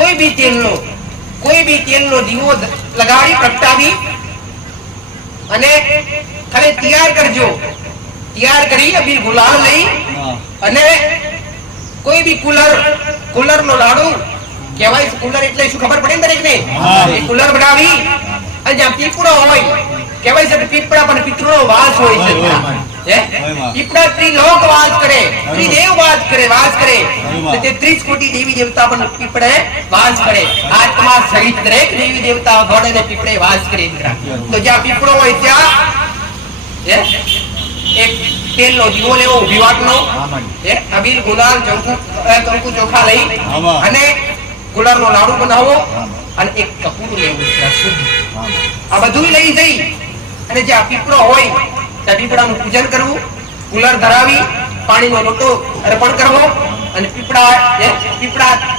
કોઈ બી તેલનો દીવો લગાડી પ્રગટાવી અને ખાલી તૈયાર કરજો. તૈયાર કરી અબીર ગુલાલ લઈ અને કોઈ બી કુલર નો લાડુ કહેવાય. કુલર એટલે શું ખબર પડે ને દરેકને? એ કુલર બનાવી અને જ્યાં પીપળો હોય કહેવાય છે પીપળા પણ પિતૃનો વાસ હોય છે. પીપળા ત્રિલોક વાસ કરે, ત્રિદેવ વાસ કરે તે 30 કોટી દેવી દેવતા પણ પીપળે વાસ કરે. આત્મા સહિત દરેક દેવી દેવતા ગોળ અને પીપળે વાસ કરે. તો જ્યાં પીપળો હોય ત્યાં એક તેલનો દીવો લેવો, ઉભી વાટનો, અબીર ગુલાલ કંકુ ચોખા લઈ અને ગુલાબનો લાડુ બનાવો અને એક કપૂર લેવું શુદ્ધ. આ બધું લઈ જઈ અને જ્યાં પીપળો હોય ત્યાં પીપળાનું પૂજન કરવું, કુલર ધરાવી પાણીનો લોટો અર્પણ કરવો અને પીપળા